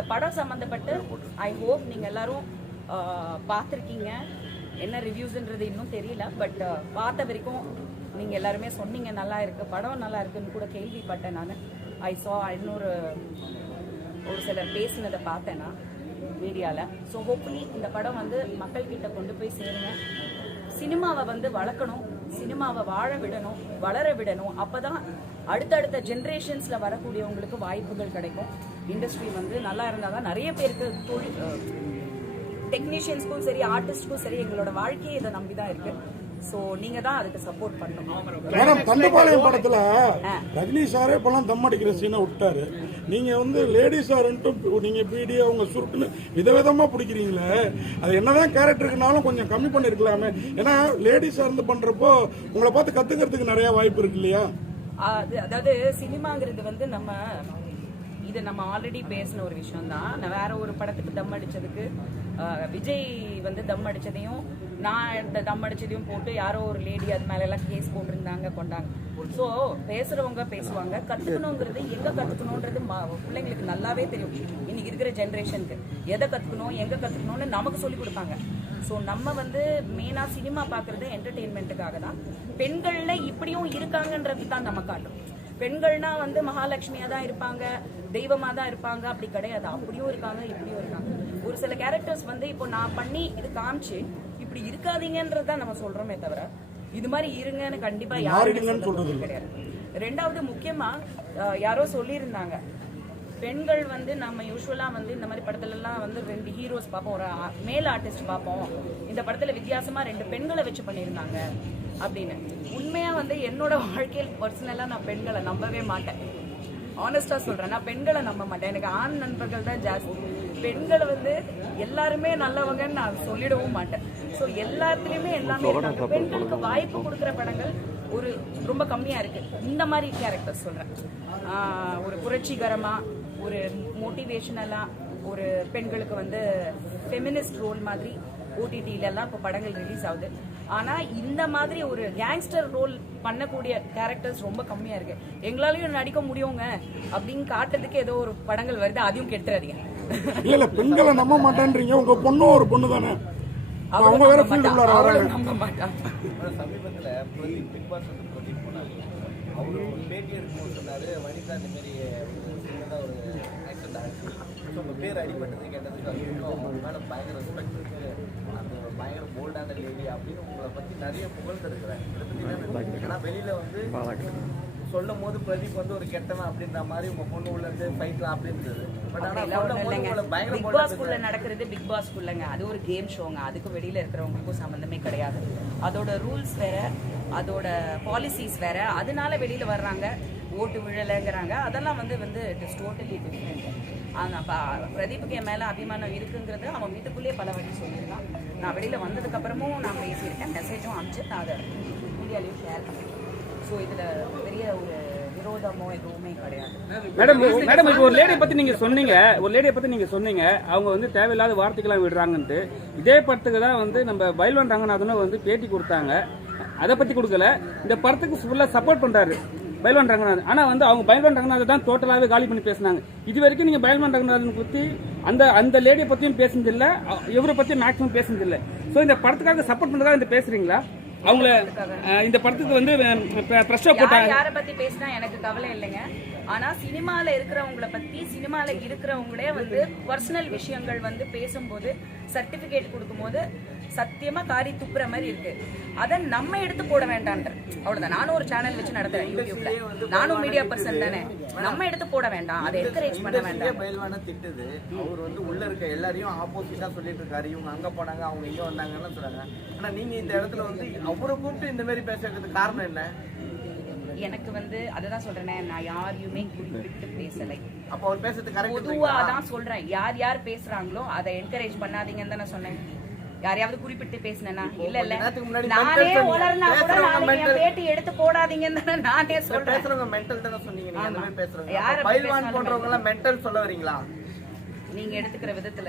இந்த படம் சம்பந்தப்பட்டு ஐ ஹோப் நீங்க எல்லாரும் பார்த்துருக்கீங்க. என்ன ரிவ்யூஸ்ன்றது இன்னும் தெரியல, பட் பார்த்த வரைக்கும் நீங்க எல்லாருமே சொன்னீங்க நல்லா இருக்கு, படம் நல்லா இருக்குன்னு கூட கேள்விப்பட்டேன். நான் ஐ சா இன்னொரு ஒரு சிலர் பேசினதை பார்த்தேன் நான் மீடியாவில். ஸோ ஹோப்ஃபுல்லி இந்த படம் வந்து மக்கள்கிட்ட கொண்டு போய் சேருங்க. சினிமாவை வந்து வளர்க்கணும், சினிமாவை வாழ விடணும், வளர விடணும். அப்போதான் அடுத்தடுத்த ஜென்ரேஷன்ஸில் வரக்கூடியவங்களுக்கு வாய்ப்புகள் கிடைக்கும். இண்டஸ்ட்ரி வந்து நல்லா இருந்தால் தான் நிறைய பேருக்கு தொழில் டெக்னீஷியன்ஸ்க்கும் சரி ஆர்டிஸ்ட்க்கும் சரி எங்களோட வாழ்க்கையே இதை நம்பி தான் இருக்கு. ஸோ நீங்க தான் அதுக்கு சப்போர்ட் பண்ணணும். மேடம், தண்டபாளையம் படத்துல ரஜினி சாரே இப்பெல்லாம் தம் அடிக்கிற சீனை விட்டாரு. நீங்க வந்து லேடிஸ் சார்ன்ட்டு நீங்க பீடி அவங்க சுருட்டுன்னு விதவிதமா பிடிக்கிறீங்களே, அது என்னதான் கேரக்டருக்குனாலும் கொஞ்சம் கம்மி பண்ணிருக்கலாமே. ஏன்னா லேடிஸ் சார்ந்து பண்றப்போ உங்களை பார்த்து கத்துக்கிறதுக்கு நிறைய வாய்ப்பு இருக்கு இல்லையா? அதாவது சினிமாங்கிறது வந்து இது நம்ம ஆல்ரெடி பேசின ஒரு விஷயம் தான். நான் வேற ஒரு படத்துக்கு தம் அடிச்சதுக்கு விஜய் வந்து தம் அடிச்சதையும் நான் இந்த தம் அடிச்சதையும் போட்டு யாரோ ஒரு லேடி அது மேல எல்லாம் கேஸ் போட்டிருந்தாங்க கொண்டாங்க. ஸோ பேசுறவங்க பேசுவாங்க. கத்துக்கணுங்கிறது எங்க கத்துக்கணும்ன்றது பிள்ளைங்களுக்கு நல்லாவே தெரியும். இன்னைக்கு இருக்கிற ஜென்ரேஷனுக்கு எதை கத்துக்கணும் எங்க கத்துக்கணும்னு நமக்கு சொல்லி கொடுப்பாங்க. ஸோ நம்ம வந்து மெயினா சினிமா பாக்குறது என்டர்டெயின்மெண்ட்டுக்காக தான். பெண்கள்ல இப்படியும் இருக்காங்கன்றது தான் நம்ம காட்டும். பெண்கள்னா வந்து மகாலட்சுமியா தான் இருப்பாங்க, தெய்வமா தான் இருப்பாங்க, அப்படி கிடையாது. அப்படியும் இருக்காங்க, இப்படியும் இருக்காங்க. ஒரு சில கேரக்டர்ஸ் வந்து இப்போ நான் பண்ணி இது காமிச்சு இப்படி இருக்காதீங்கன்றதான் நம்ம சொல்றோமே தவிர இது மாதிரி இருங்கன்னு கண்டிப்பா யாரும் சொல்றது கிடையாது. ரெண்டாவது முக்கியமா யாரோ சொல்லியிருந்தாங்க, பெண்கள் வந்து நம்ம யூஸ்வலா வந்து இந்த மாதிரி படத்துல எல்லாம் வந்து 2 ஹீரோஸ் பார்ப்போம், ஒரு மேல் ஆர்டிஸ்ட் பார்ப்போம். இந்த படத்துல வித்தியாசமா 2 பெண்களை வச்சு பண்ணியிருந்தாங்க அப்படின்னு. உண்மையா வந்து என்னோட வாழ்க்கையில் பர்சனலா நான் பெண்களை நம்பவே மாட்டேன். ஆனஸ்டா சொல்றேன், நான் பெண்களை நம்ப மாட்டேன். எனக்கு ஆண் நண்பர்கள் தான் ஜாஸ்தி. பெண்களை வந்து எல்லாருமே நல்லவங்கன்னு நான் சொல்லிடவும் மாட்டேன். ஸோ எல்லாத்துலயுமே எல்லாமே இருக்காங்க. பெண்களுக்கு வாய்ப்பு கொடுக்குற படங்கள் ஒரு ரொம்ப கம்மியா இருக்கு. இந்த மாதிரி கேரக்டர் சொல்றேன், ஒரு புரட்சிகரமா ஒரு மோட்டிவேஷனலா ஒரு பெண்களுக்கு வந்து ஃபெமினிஸ்ட் ரோல் மாதிரி ஓடிடில எல்லாம் இப்போ படங்கள் ரிலீஸ் ஆகுது. ஆனா இந்த மாதிரி ஒரு கேங்ஸ்டர் ரோல் பண்ணக்கூடிய கேரக்டர்ஸ் ரொம்ப கம்மியா இருக்கு. எங்களாலையும் நடிக்க முடியுங்க அப்படின்னு காட்டுறதுக்கு ஏதோ ஒரு படங்கள் வருது, அதையும் கெடுத்துறாதீங்க. இல்ல பெண்களை நம்ப மாட்டேன்றீங்க, உங்க பொண்ணும் ஒரு பொண்ணு தானே, அவங்க வேற ஃபீல்டுக்குள்ள வராங்க. நம்ப மாட்டாங்க. சமீபத்துல பிக் பாஸ் ப்ரொஜெக்ட் பண்ணாரு. அவரு ஒரு பேட்டி எடுக்கும்போது சொன்னாரு, வனிதா இந்த மாதிரி சின்னதா ஒரு ஆக்சிடென்ட் ஆச்சு, உங்க பேர் அடிபட்டது கேட்டதுக்கு அது அவங்க மேல பயங்கர ரெஸ்பெக்ட் இருக்கு, அந்த பயங்கர போல்டான லேடி அப்படின்னு உங்களை பத்தி நிறைய புகழ்ந்து இருக்கிறேன். இதை பத்தி என்ன, ஆனா வெளியில வந்து சொல்லும் போது பிரதீப் வந்து ஒரு கெட்டவன் அப்படின்ற மாதிரி உங்க பொண்ணு உள்ள இருந்து ஃபைட்லாம் அப்படி இருந்தது. பட் ஆனா பிக் பாஸ்குள்ள நடக்கிறது பிக் பாஸ்குள்ளங்க, அது ஒரு கேம் ஷோங்க. அதுக்கு வெளியில இருக்கிறவங்களுக்கும் சம்பந்தமே கிடையாது. அதோட ரூல்ஸ் வேற, அதோட பாலிசிஸ் வேற. அதனால வெளியில வர்றாங்க, ஓட்டு விழலைங்கிறாங்க. அதெல்லாம் வந்து இட் இஸ் டோட்டலி டிஃப்ரெண்ட். பிரதீப்புக்கு என் மேல அபிமானம் இருக்குங்கிறது அவன் வீட்டுக்குள்ளேயே பல வாட்டி சொல்லியிருக்கான். நான் வெளியில வந்ததுக்கு அப்புறமும் நான் பேசியிருக்கேன், மெசேஜும் அனுப்பிச்சு நான் அதை மீடியாலையும் ஷேர் பண்ணிருக்கேன். ஸோ இதுல பெரிய ஒரு விரோதமோ எதுவுமே கிடையாது. மேடம் இப்போ ஒரு லேடியை பத்தி நீங்க சொன்னீங்க, அவங்க வந்து தேவையில்லாத வார்த்தைகள்லாம் விடுறாங்கன்ட்டு. இதே படத்துக்கு தான் வந்து நம்ம பைல்வான் ரங்கநாதனும் வந்து பேட்டி கொடுத்தாங்க, அதை பத்தி கொடுக்கல. இந்த படத்துக்கு ஃபுல்லா சப்போர்ட் பண்றாரு பைல்வான் ரங்கநாதன். ஆனா வந்து அவங்க பைல்வான் ரங்கநாதன் தான் டோட்டலாவே காலி பண்ணி பேசினாங்க. இது வரைக்கும் நீங்க பைல்வான் ரங்கநாதன் பத்தி அந்த லேடியை பத்தியும் பேசுனதில்ல, இவரை பத்தி மேக்ஸிமம் பேசுனதில்ல. ஸோ இந்த படத்துக்காக சப்போர்ட் பண்றதா இந்த பேசுறீங்களா? அவங்கள இந்த படத்துக்கு வந்து பிரஷர் போட்டாங்க. யாரை பத்தி பேசினா எனக்கு கவலை இல்லைங்க. ஆனா சினிமால இருக்கிறவங்கள பத்தி சினிமால இருக்கிறவங்களே வந்து பர்சனல் விஷயங்கள் வந்து பேசும்போது சர்டிபிகேட் கொடுக்கும்போது சத்தியமா காரி துப்புற மாதிரி இருக்கு. அதை நம்ம எடுத்து போட வேண்டான்ற அவ்வளவுதான். நானும் ஒரு சேனல் வச்சு நடத்துறேன் யூடியூப்ல, நானும் மீடியா பர்சன் தானே. நம்ம எடுத்து போட வேண்டாம், அதை என்கரேஜ் பண்ண வேண்டாம். பயில்வான திட்டுது, அவர் வந்து உள்ள இருக்க எல்லாரையும் ஆப்போசிட்டா சொல்லிட்டு இருக்காரு, இவங்க அங்க போனாங்க அவங்க இங்க வந்தாங்கன்னு சொல்றாங்க. ஆனா நீங்க இந்த இடத்துல வந்து அவரை கூப்பிட்டு இந்த மாதிரி பேசுறதுக்கு காரணம் என்ன? எனக்கு வந்து அததான் சொல்றேன், நான் யாரையுமே குறிப்பிட்டு பேசலை. அப்ப அவர் பேசுறது கரெக்ட், பொதுவா தான் சொல்றேன். யார் பேசுறாங்களோ அதை என்கரேஜ் பண்ணாதீங்கன்னு தானே சொன்னேன். யாரையாவது குறிப்பிட்டு பேசினா இல்ல நானே உளர்னா கூட நாளைக்கு பேட்டி எடுத்து போடாதீங்கன்னு தானே நானே சொல்றேன். பேசுறவங்க மென்டல் தானே சொன்னீங்க, நீங்க அந்த மாதிரி பேசுறவங்க. பைல்வான் போன்றவங்க எல்லாம் மென்டல் சொல்ல வரீங்களா? நீங்க எடுத்துக்கிற விதத்துல